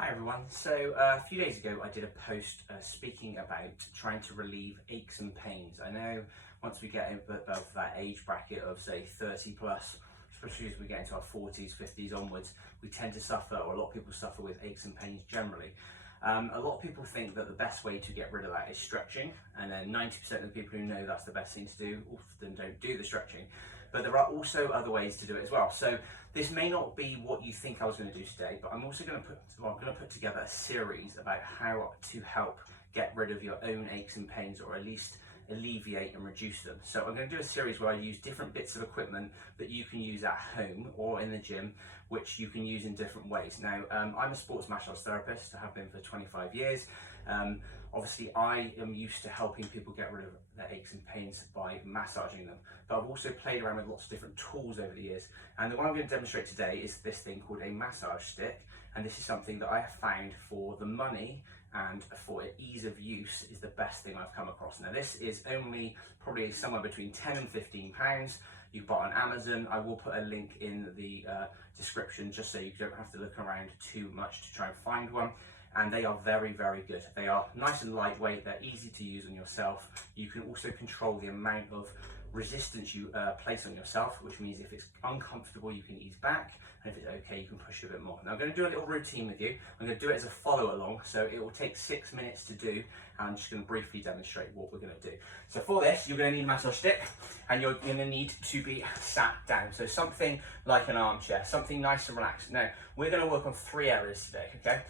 Hi everyone. So a few days ago I did a post speaking about trying to relieve aches and pains. I know once we get above that age bracket of say 30 plus, especially as we get into our 40s, 50s onwards, we tend to suffer, or a lot of people suffer with aches and pains generally. A lot of people think that the best way to get rid of that is stretching, and then 90% of the people who know that's the best thing to do often don't do the stretching. But there are also other ways to do it as well. So this may not be what you think I was going to do today, but I'm also going to put together a series about how to help get rid of your own aches and pains, or at least alleviate and reduce them. So I'm going to do a series where I use different bits of equipment that you can use at home or in the gym, which you can use in different ways. Now, I'm a sports massage therapist. I have been for 25 years. Obviously, I am used to helping people get rid of their aches and pains by massaging them, but I've also played around with lots of different tools over the years. And the one I'm going to demonstrate today is this thing called a massage stick. And this is something that I have found for the money and for ease of use is the best thing I've come across. Now this is only probably somewhere between 10 and 15 pounds. You buy on Amazon. I will put a link in the description just so you don't have to look around too much to try and find one. And they are very, very good. They are nice and lightweight, they're easy to use on yourself. You can also control the amount of resistance you place on yourself, which means if it's uncomfortable you can ease back, and if it's okay you can push a bit more. Now I'm going to do a little routine with you. I'm going to do it as a follow along, so it will take 6 minutes to do, and I'm just going to briefly demonstrate what we're going to do. So for this you're going to need a massage stick, and you're going to need to be sat down, so something like an armchair, something nice and relaxed. Now we're going to work on 3 areas today, okay?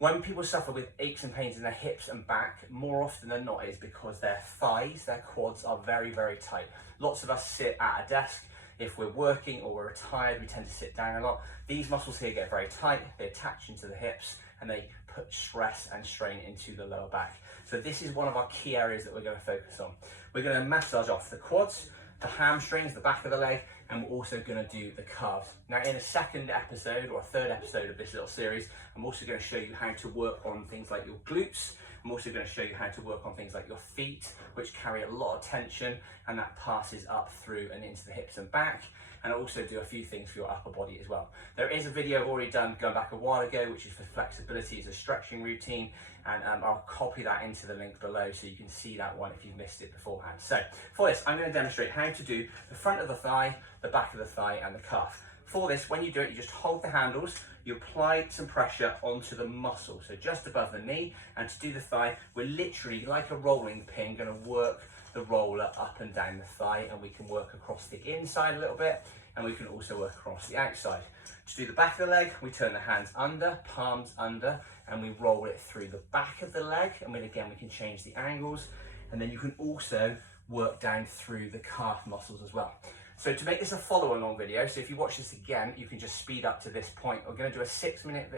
When people suffer with aches and pains in their hips and back, more often than not it's because their thighs, their quads are very, very tight. Lots of us sit at a desk. If we're working or we're retired, we tend to sit down a lot. These muscles here get very tight, they attach into the hips, and they put stress and strain into the lower back. So this is one of our key areas that we're going to focus on. We're going to massage off the quads, the hamstrings, the back of the leg, and we're also going to do the calves. Now in a second episode or a third episode of this little series, I'm also going to show you how to work on things like your glutes. I'm also going to show you how to work on things like your feet, which carry a lot of tension, and that passes up through and into the hips and back. And I'll also do a few things for your upper body as well. There is a video I've already done going back a while ago, which is for flexibility, it's a stretching routine, and I'll copy that into the link below so you can see that one if you've missed it beforehand. So for this, I'm going to demonstrate how to do the front of the thigh, the back of the thigh, and the calf. For this, when you do it, you just hold the handles, you apply some pressure onto the muscle, so just above the knee, and to do the thigh, we're literally, like a rolling pin, going to work the roller up and down the thigh, and we can work across the inside a little bit, and we can also work across the outside. To do the back of the leg, we turn the hands under, palms under, and we roll it through the back of the leg, and then again we can change the angles, and then you can also work down through the calf muscles as well. So to make this a follow along video, so if you watch this again, you can just speed up to this point. We're going to do a 6 minute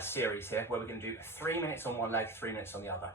series here, where we're going to do 3 minutes on one leg, 3 minutes on the other.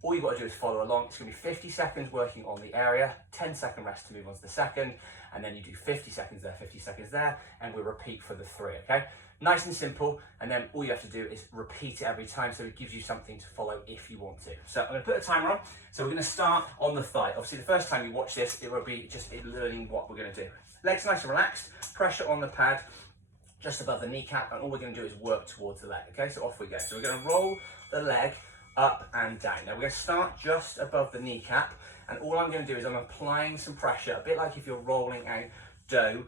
All you've got to do is follow along. It's going to be 50 seconds working on the area, 10-second rest to move on to the second, and then you do 50 seconds there, 50 seconds there, and we repeat for the 3, okay? Nice and simple, and then all you have to do is repeat it every time, so it gives you something to follow if you want to. So I'm going to put a timer on. So we're going to start on the thigh. Obviously, the first time you watch this, it will be just learning what we're going to do. Legs nice and relaxed, pressure on the pad, just above the kneecap, and all we're going to do is work towards the leg, okay? So off we go. So we're going to roll the leg up and down. Now we're going to start just above the kneecap, and all I'm going to do is I'm applying some pressure, a bit like if you're rolling out dough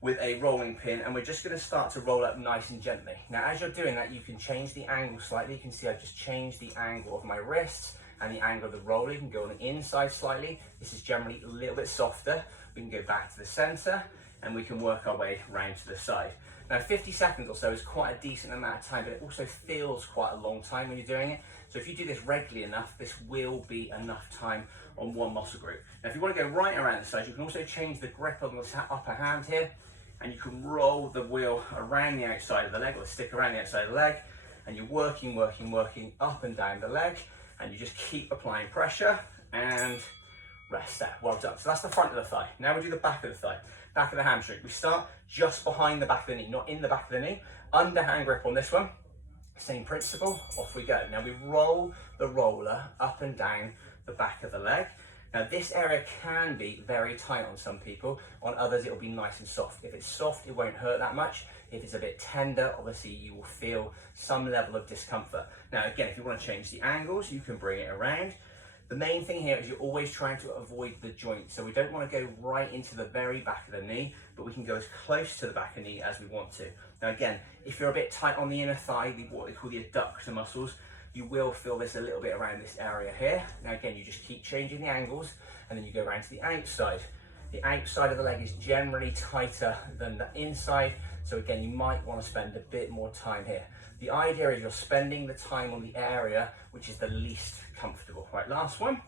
with a rolling pin, and we're just going to start to roll up nice and gently. Now as you're doing that, you can change the angle slightly. You can see I've just changed the angle of my wrists and the angle of the roller. You can go on the inside slightly. This is generally a little bit softer. We can go back to the center, and we can work our way round to the side. Now 50 seconds or so is quite a decent amount of time, but it also feels quite a long time when you're doing it. So if you do this regularly enough, this will be enough time on one muscle group. Now if you want to go right around the side, you can also change the grip on the upper hand here, and you can roll the wheel around the outside of the leg, or the stick around the outside of the leg, and you're working up and down the leg, and you just keep applying pressure and rest there. Well done. So that's the front of the thigh. Now we do the back of the thigh, back of the hamstring. We start just behind the back of the knee, not in the back of the knee. Underhand grip on this one. Same principle, off we go. Now we roll the roller up and down the back of the leg, Now this area can be very tight on some people, on others it'll be nice and soft. If it's soft, it won't hurt that much. If it's a bit tender, obviously you will feel some level of discomfort. Now again, if you want to change the angles, you can bring it around. The main thing here is you're always trying to avoid the joint. So we don't want to go right into the very back of the knee, but we can go as close to the back of the knee as we want to. Now again, if you're a bit tight on the inner thigh, what they call the adductor muscles, you will feel this a little bit around this area here. Now again, you just keep changing the angles and then you go around to the outside. The outside of the leg is generally tighter than the inside. So again, you might want to spend a bit more time here. The idea is you're spending the time on the area which is the least comfortable. Right, last one.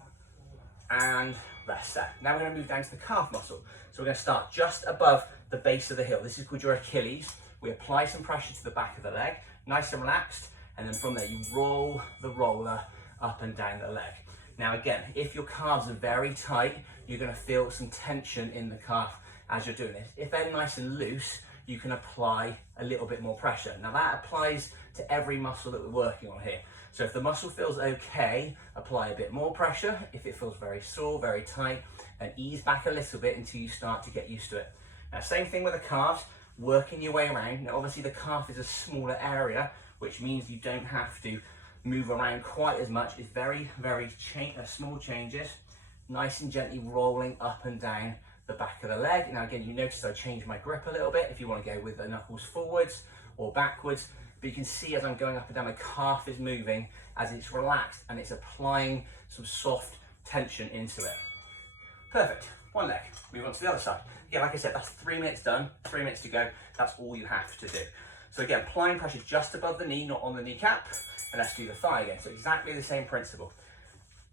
And rest that. Now we're going to move down to the calf muscle. So we're going to start just above the base of the heel. This is called your Achilles. We apply some pressure to the back of the leg, nice and relaxed. And then from there, you roll the roller up and down the leg. Now again, if your calves are very tight, you're going to feel some tension in the calf as you're doing this. If they're nice and loose, you can apply a little bit more pressure. Now that applies to every muscle that we're working on here. So if the muscle feels okay, apply a bit more pressure. If it feels very sore, very tight, then ease back a little bit until you start to get used to it. Now same thing with the calves, working your way around. Now obviously the calf is a smaller area, which means you don't have to move around quite as much. It's very, very small changes, nice and gently rolling up and down the back of the leg. Now again, you notice I changed my grip a little bit if you want to go with the knuckles forwards or backwards, but you can see as I'm going up and down, my calf is moving as it's relaxed and it's applying some soft tension into it. Perfect, one leg, move on to the other side. Yeah, like I said, that's 3 minutes done, 3 minutes to go. That's all you have to do. So again, applying pressure just above the knee, not on the kneecap, and let's do the thigh again. So exactly the same principle.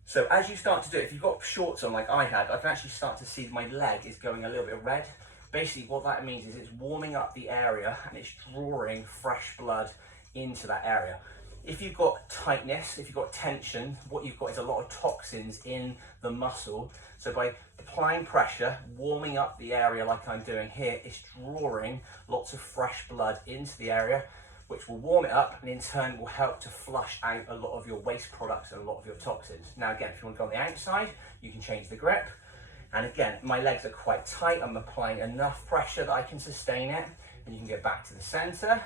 So as you start to do it, if you've got shorts on like I had, I can actually start to see my leg is going a little bit red. Basically what that means is it's warming up the area and it's drawing fresh blood into that area. If you've got tightness, if you've got tension, what you've got is a lot of toxins in the muscle. So by applying pressure, warming up the area like I'm doing here, it's drawing lots of fresh blood into the area, which will warm it up and in turn will help to flush out a lot of your waste products and a lot of your toxins. Now again, if you want to go on the outside, you can change the grip. And again, my legs are quite tight. I'm applying enough pressure that I can sustain it. And you can go back to the center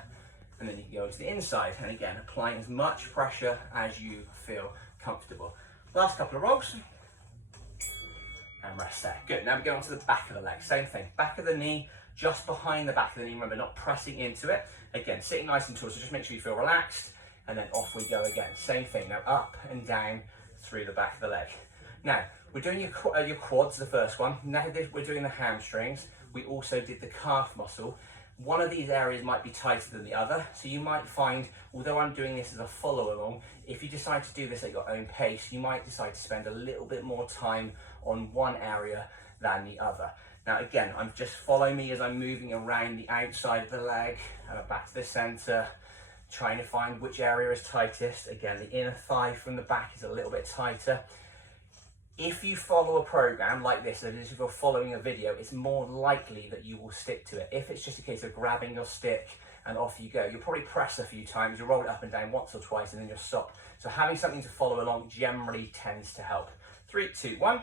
and then you can go to the inside. And again, applying as much pressure as you feel comfortable. Last couple of rolls. And rest there. Good, now we go on to the back of the leg. Same thing, back of the knee, just behind the back of the knee. Remember, not pressing into it. Again, sitting nice and tall, so just make sure you feel relaxed. And then off we go again. Same thing, now up and down through the back of the leg. Now, we're doing your quads, the first one. Now we're doing the hamstrings. We also did the calf muscle. One of these areas might be tighter than the other. So you might find, although I'm doing this as a follow along, if you decide to do this at your own pace, you might decide to spend a little bit more time on one area than the other. Now again, just follow me as I'm moving around the outside of the leg and back to the center, trying to find which area is tightest. Again, the inner thigh from the back is a little bit tighter. If you follow a program like this, that is, if you're following a video, it's more likely that you will stick to it. If it's just a case of grabbing your stick and off you go, you'll probably press a few times, you'll roll it up and down once or twice, and then you'll stop. So having something to follow along generally tends to help. 3, 2, 1,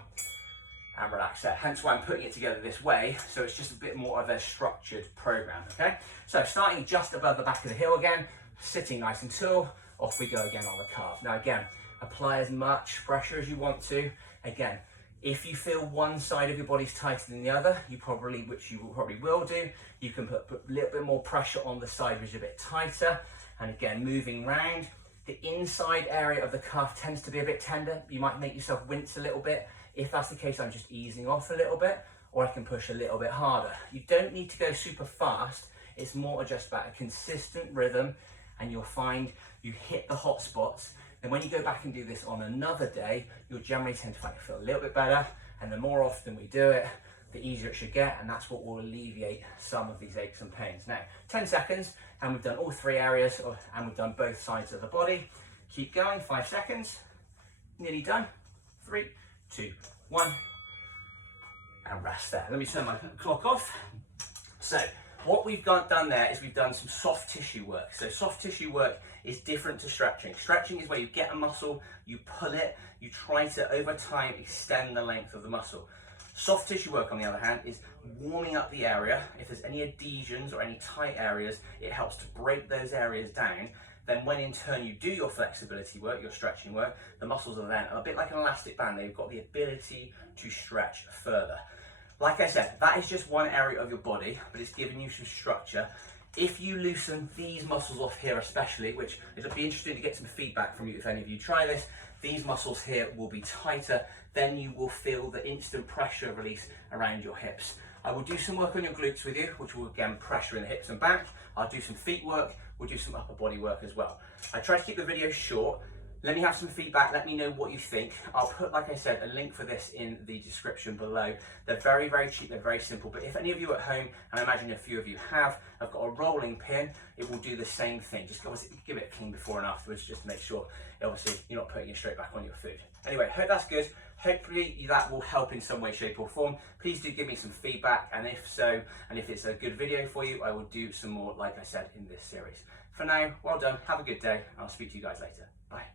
and relax there. Hence why I'm putting it together this way, so it's just a bit more of a structured program, okay? So starting just above the back of the heel again, sitting nice and tall, off we go again on the calf. Now again, apply as much pressure as you want to. Again, if you feel one side of your body's tighter than the other, which you probably will do, you can put a little bit more pressure on the side which is a bit tighter. And again, moving round, the inside area of the calf tends to be a bit tender. You might make yourself wince a little bit. If that's the case, I'm just easing off a little bit, or I can push a little bit harder. You don't need to go super fast. It's more just about a consistent rhythm, and you'll find you hit the hot spots. And when you go back and do this on another day, you'll generally tend to find you feel a little bit better. And the more often we do it, the easier it should get. And that's what will alleviate some of these aches and pains. Now, 10 seconds, and we've done all 3 areas, and we've done both sides of the body. Keep going, 5 seconds. Nearly done. 3, 2, 1. And rest there. Let me turn my clock off. So, what we've done there is we've done some soft tissue work. So soft tissue work is different to stretching. Stretching is where you get a muscle, you pull it, you try to, over time, extend the length of the muscle. Soft tissue work, on the other hand, is warming up the area. If there's any adhesions or any tight areas, it helps to break those areas down. Then when in turn you do your flexibility work, your stretching work, the muscles are then a bit like an elastic band. They've got the ability to stretch further. Like I said, that is just one area of your body, but it's giving you some structure. If you loosen these muscles off here especially, which it'll be interesting to get some feedback from you if any of you try this, these muscles here will be tighter, then you will feel the instant pressure release around your hips. I will do some work on your glutes with you, which will again pressure in the hips and back. I'll do some feet work, we'll do some upper body work as well. I try to keep the video short. Let me have some feedback, let me know what you think. I'll put, like I said, a link for this in the description below. They're very, very cheap, they're very simple, but if any of you at home, and I imagine a few of you have, I've got a rolling pin, it will do the same thing. Just obviously give it a clean before and afterwards, just to make sure, obviously, you're not putting it straight back on your food. Anyway, hope that's good. Hopefully that will help in some way, shape or form. Please do give me some feedback, and if so, and if it's a good video for you, I will do some more, like I said, in this series. For now, well done, have a good day, and I'll speak to you guys later. Bye.